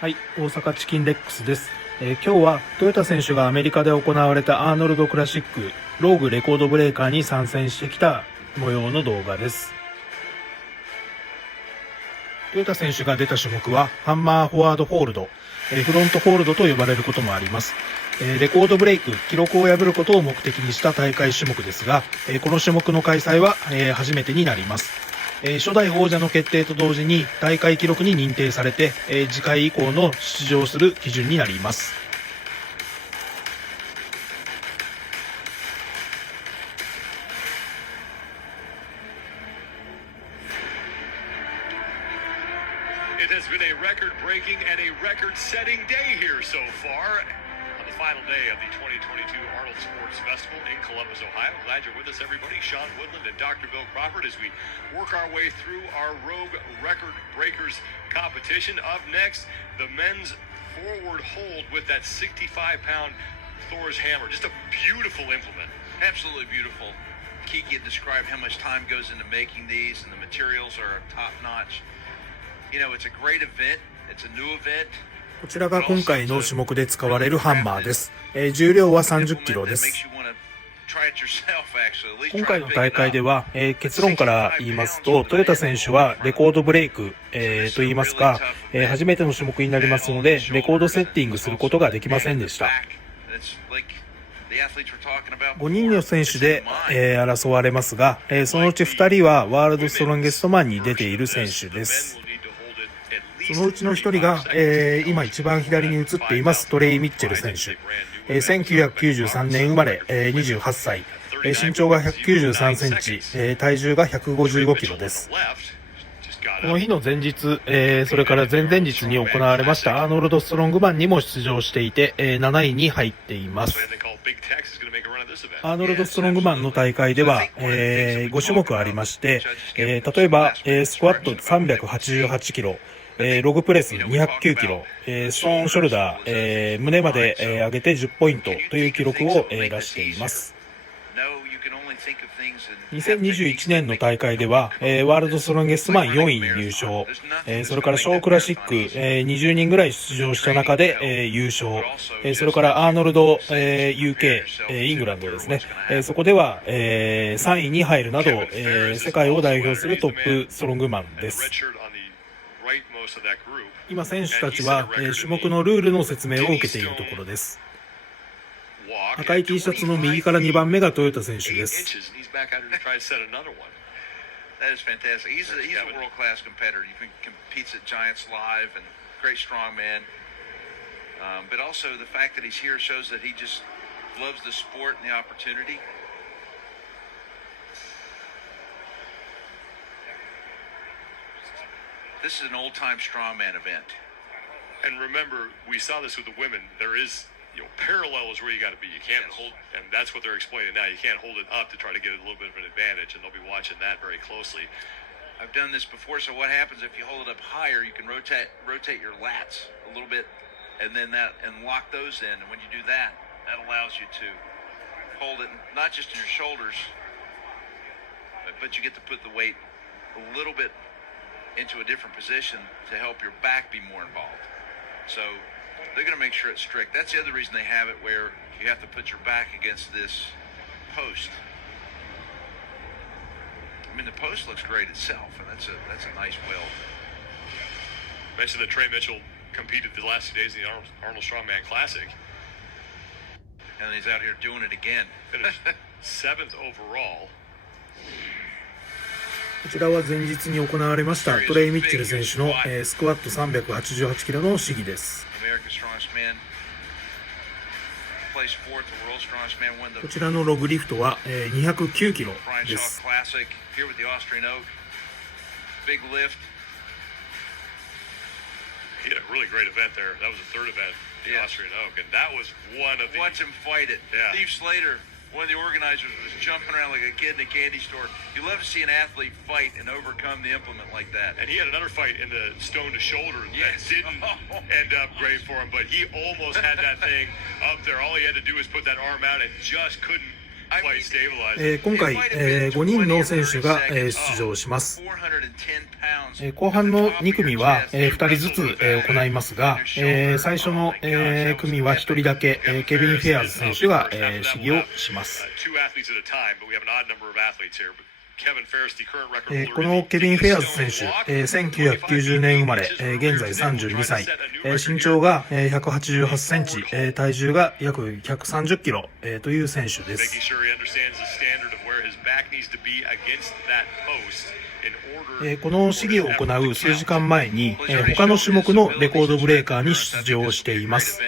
はい、大阪チキンレックスです。今日は豊田選手がアメリカで行われたアーノルドクラシックローグレコードブレーカーに参戦してきた模様の動画です。豊田選手が出た種目はハンマーフォワードホールド、フロントホールドと呼ばれることもあります。レコードブレイク、記録を破ることを目的にした大会種目ですが、この種目の開催は初めてになります。初代王者の決定と同時に大会記録に認定されて、次回以降の出場する基準になります。It has been a record-breaking and a record-setting day here so far on the final day of the 2022 Arnold Sports Festival in Columbus, Ohio. Glad you're with us, everybody. Sean Woodland and Dr. Bill Crawford as we work our way through our Rogue Record Breakers competition. Up next, the men's forward hold with that 65-pound Thor's hammer. Just a beautiful implement. Absolutely beautiful. Kiki had described how much time goes into making these, and the materials are top-notch. You know, it's a great event. It's a new event. こちらが今回の種目で使われるハンマーです。重量は30キロです。今回の大会では、結論から言いますと、豊田選手はレコードブレイク、と言いますか、初めての種目になりますので、レコードセッティングすることができませんでした。5人の選手で、争われますが、そのうち2人はワールドストロンゲストマンに出ている選手です。そのうちの一人が、今一番左に映っていますトレイ・ミッチェル選手。1993年生まれ、28歳。身長が193センチ、体重が155キロです。この日の前日、それから前々日に行われましたアーノルドストロングマンにも出場していて、7位に入っています。アーノルドストロングマンの大会では、5種目ありまして、例えば、スクワット388キロ、ログプレス209キロ、ストーンショルダー、胸まで、上げて10ポイントという記録を、出しています。2021年の大会では、ワールドストロンゲストマン4位に入賞、それからショークラシック、20人ぐらい出場した中で、優勝、それからアーノルド、UK、イングランドですね、そこでは、3位に入るなど、世界を代表するトップストロングマンです。今選手たちは、種目のルールの説明を受けているところです。赤い T シャツの右から2番目が豊田選手です。This is an old-time strongman event. And remember, we saw this with the women. There is, parallel is where you got to be. You can't hold, and that's what they're explaining now. You can't hold it up to try to get a little bit of an advantage, and they'll be watching that very closely. I've done this before, so what happens if you hold it up higher, you can rotate your lats a little bit, and then lock those in. And when you do that, that allows you to hold it not just in your shoulders, but you get to put the weight a little bit into a different position to help your back be more involved. So they're going to make sure it's strict. That's the other reason they have it where you have to put your back against this post. I mean, the post looks great itself, and that's a nice weld. Mentioned that Trey Mitchell competed the last 2 days in the Arnold Strongman Classic. And he's out here doing it again. Finished 7th overall. こちらは前日に行われましたトレイ・ミッチェル選手の、スクワット388キロの試技です。こちらのログリフトは、209キロです。He had a really great event there. That was the third event, the Austrian Oak, and that was one of the... Watch him fight it. Yeah. Steve Slater, one of the organizers, was jumping around like a kid in a candy store. You love to see an athlete fight and overcome the implement like that. And he had another fight in the stone to shoulder that didn't end up great for him, but he almost had that thing up there. All he had to do was put that arm out and just couldn't 今回、5人の選手が、出場します。後半の2組は、2人ずつ、行いますが、最初の、組は1人だけ、ケビン・フェアーズ選手が、試技をします。このケビン・フェアーズ選手、1990年生まれ、現在32歳、身長が188センチ、体重が約130キロという選手です。この試技を行う数時間前に、他の種目のレコードブレーカーに出場しています。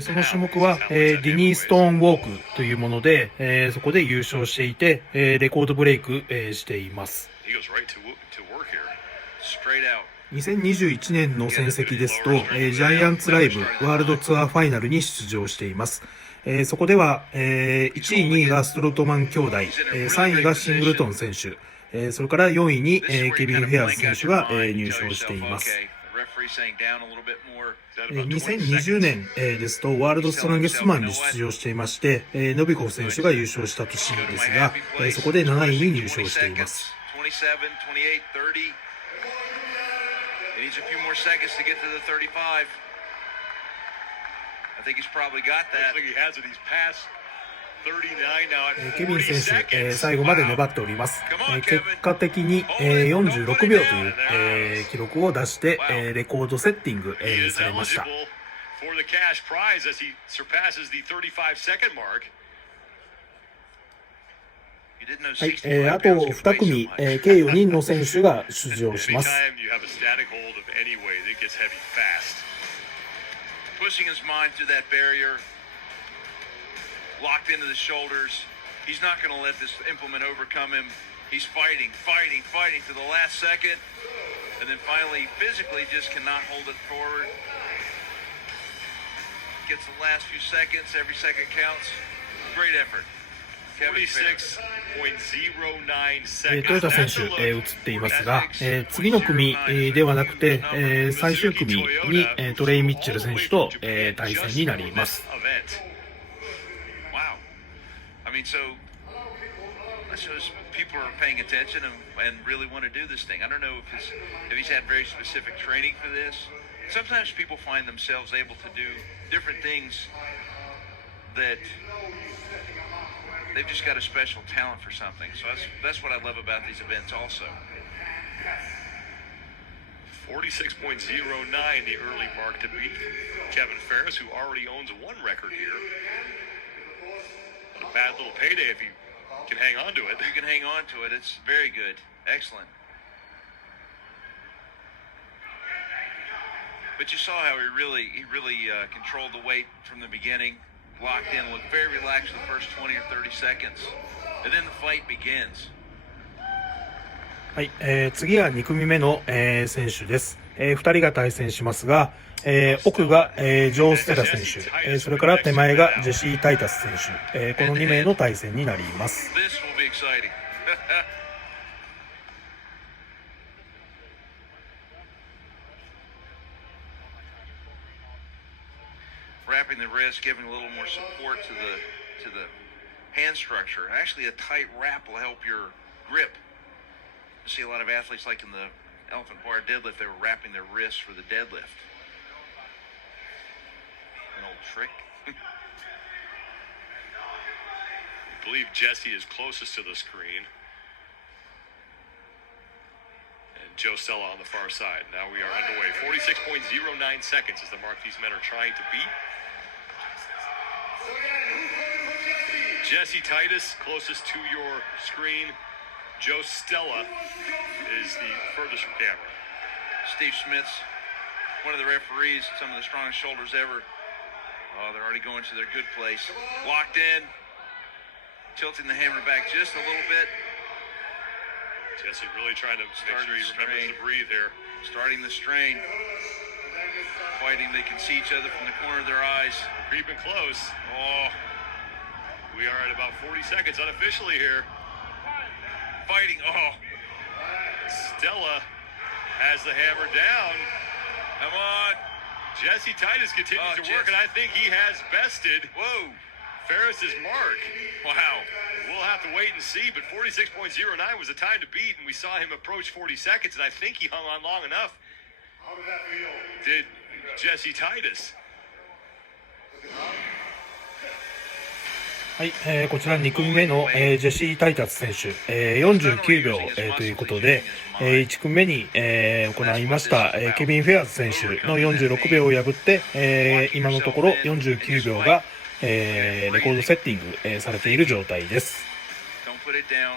その種目は、ディニーストーンウォークというもので、そこで優勝していて、レコードブレイク、しています。2021年の戦績ですと、ジャイアンツライブワールドツアーファイナルに出場しています。そこでは、1位、2位がストロトマン兄弟、3位がシングルトン選手、それから4位に、ケビン・フェアーズ選手が、入賞しています。2020年ですとワールドストロンゲストマンに出場していまして、ノビコフ選手が優勝した年ですが、そこで7位に入賞しています。ケビン選手、最後まで粘っております。結果的に46秒という記録を出して、レコードセッティングされました。はい、あと2組、計4人の選手が出場します。Locked into the shoulders. He's not going to let this implement overcome him. He's fighting to the last second. And then finally, physically, just cannot hold it forward. Gets the last few seconds. Every second counts. Great effort. 豊田選手、映っていますが、次の組ではなくて、最終組にトレイ・ミッチェル選手と対戦になります。I mean, so that shows people are paying attention and really want to do this thing. I don't know if he's had very specific training for this. Sometimes people find themselves able to do different things that they've just got a special talent for something. So that's what I love about these events also. 46.09, the early mark to beat Kevin Ferris, who already owns one record here. A bad little payday if you can hang on to it. You can hang on to it. It's very good. Excellent. But you saw how he really controlled the weight from the beginning. Locked in, looked very relaxed for the first 20 or 30 seconds. And then the fight begins. はい、次は2組目の、選手です。2人が対戦しますが、奥が、ジョー・ステラ選手、それから手前がジェシー・タイタス選手、この2名の対戦になります。Wrapping the wrist, giving a little more support to the hand structure. Actually, a tight wrap will help your grip. You see a lot of athletes like in the elephant bar deadlift, they were wrapping their wrists for the deadlift. An old trick. I believe Jesse is closest to the screen. And Joe Stella on the far side. Now we are underway. 46.09 seconds is the mark these men are trying to beat. Jesse Titus closest to your screen. Joe Stella is the furthest from camera. Steve Smith's one of the referees, some of the strongest shoulders ever. Oh, they're already going to their good place. Locked in, tilting the hammer back just a little bit. Jesse really trying to make sure he remembers to breathe here. Starting the strain. Fighting, they can see each other from the corner of their eyes. We're creeping close. Oh, we are at about 40 seconds unofficially here. Fighting, oh. Stella has the hammer down. Come on. Jesse Titus continues to work, and I think he has bested Ferris's mark. Wow. We'll have to wait and see, but 46.09 was the time to beat, and we saw him approach 40 seconds, and I think he hung on long enough. Did Jesse Titus. はい、こちら2組目の、ジェシー・タイタス選手、49秒、ということで、1組目に、行いました、ケビン・フェアーズ選手の46秒を破って、今のところ49秒が、レコードセッティング、されている状態です。Don't put it down.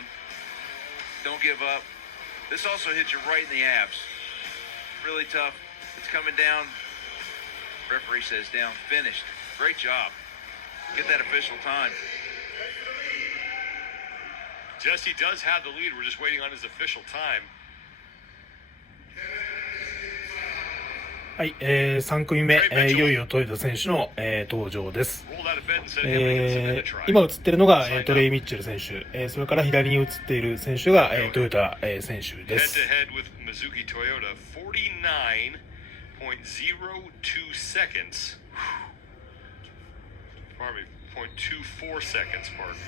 Don't give up. This also hits you right in the abs. Really tough. It's coming down. Referee says down. Finished. Great job. Get that official time. Jesse does have the lead. We're just waiting on his official time. はい、3組目、いよいよ豊田選手の、登場です。今映っているのが、トレイ・ミッチェル選手、それから左に映っている選手が、豊田、選手です。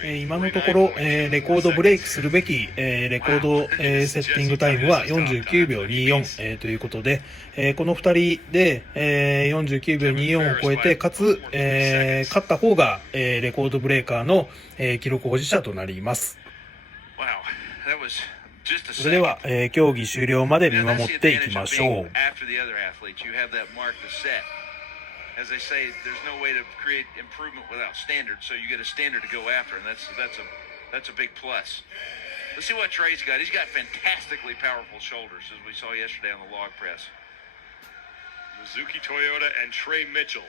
今のところ、レコードブレイクするべき、レコード、セッティングタイムは49秒24、ということで、この2人で、49秒24を超えて、かつ、勝った方が、レコードブレーカーの、記録保持者となります。それでは、競技終了まで見守っていきましょう。As they say, there's no way to create improvement without standards, so you get a standard to go after, and that's a big plus. Let's see what Trey's got. He's got fantastically powerful shoulders, as we saw yesterday on the log press. Mizuki Toyota and Trey Mitchell.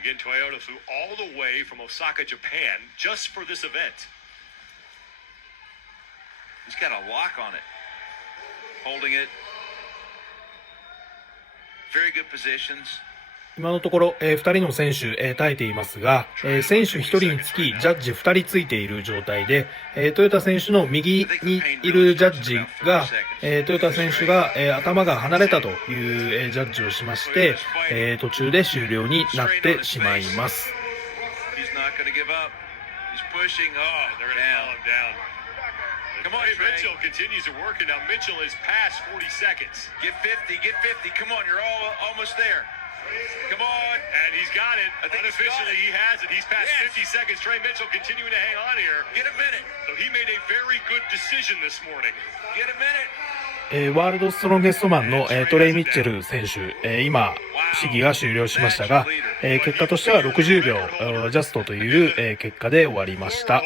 Again, Toyota flew all the way from Osaka, Japan, just for this event. He's got a lock on it. Holding it. Very good positions. 今のところ、2人の選手、耐えていますが、選手1人につきジャッジ2人ついている状態で、豊田選手の右にいるジャッジが、豊田選手が、頭が離れたという、ジャッジをしまして、途中で終了になってしまいます。Come on, Mitchell continues to work, and now Mitchell is past 40 seconds. Get 50, get 50. Come on, you're almost there. Come on, and he's got it. Unofficially, he has it. He's past 50 seconds. Trey Mitchell continuing to hang on here. Get a minute. So he made a very good decision this morning. Get a minute. ワールドストロンゲストマンの、トレイ・ミッチェル選手、今、試技が終了しましたが、結果としては60秒ジャストという、結果で終わりました。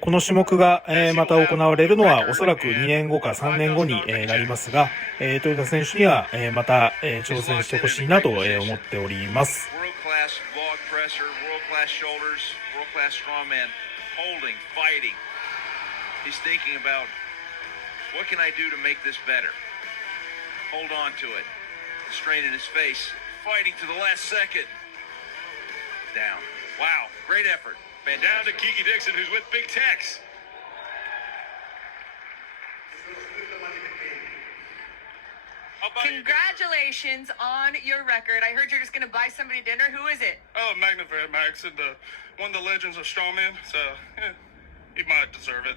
この種目がまた行われるのはおそらく2年後か3年後になりますが、豊田選手にはまた挑戦してほしいなと思っております。Wow, great effort. Down to Kiki Dixon, who's with Big Tex. Congratulations on your record. I heard you're just going to buy somebody dinner. Who is it? Oh, Magnified Max, one of the legends of Strongman, so he might deserve it.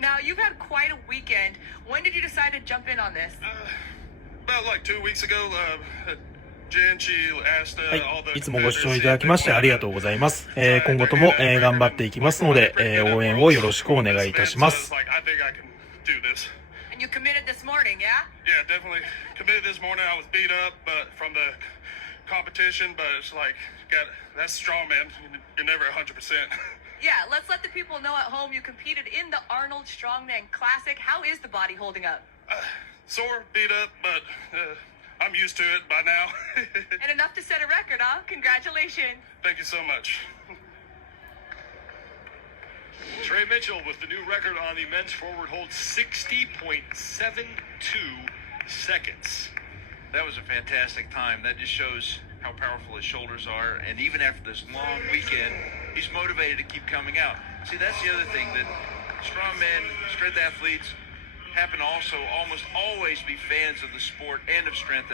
Now, you've had quite a weekend. When did you decide to jump in on this? About like 2 weeks ago. はい、いつもご視聴いただきましてありがとうございます。今後とも、頑張っていきますので、応援をよろしくお願いいたします。You committed this morning, yeah? Yeah, definitely committed this morning. I was beat up, but from the competition, but it's like, that's Strongman. You're never 100%. Yeah, let's let the people know at home you competed in the Arnold Strongman Classic. How is the body holding up? Sore, beat up, but I'm used to it by now. And enough to set a record, huh? Congratulations. Thank you so much. Trey Mitchell with the new record on the men's forward hold, 60.72 seconds. That was a fantastic time. That just shows how powerful his shoulders are. And even after this long weekend, he's motivated to keep coming out. See, that's the other thing, that strongmen, strength athletes happen to also almost always be fans of the sport and of strength.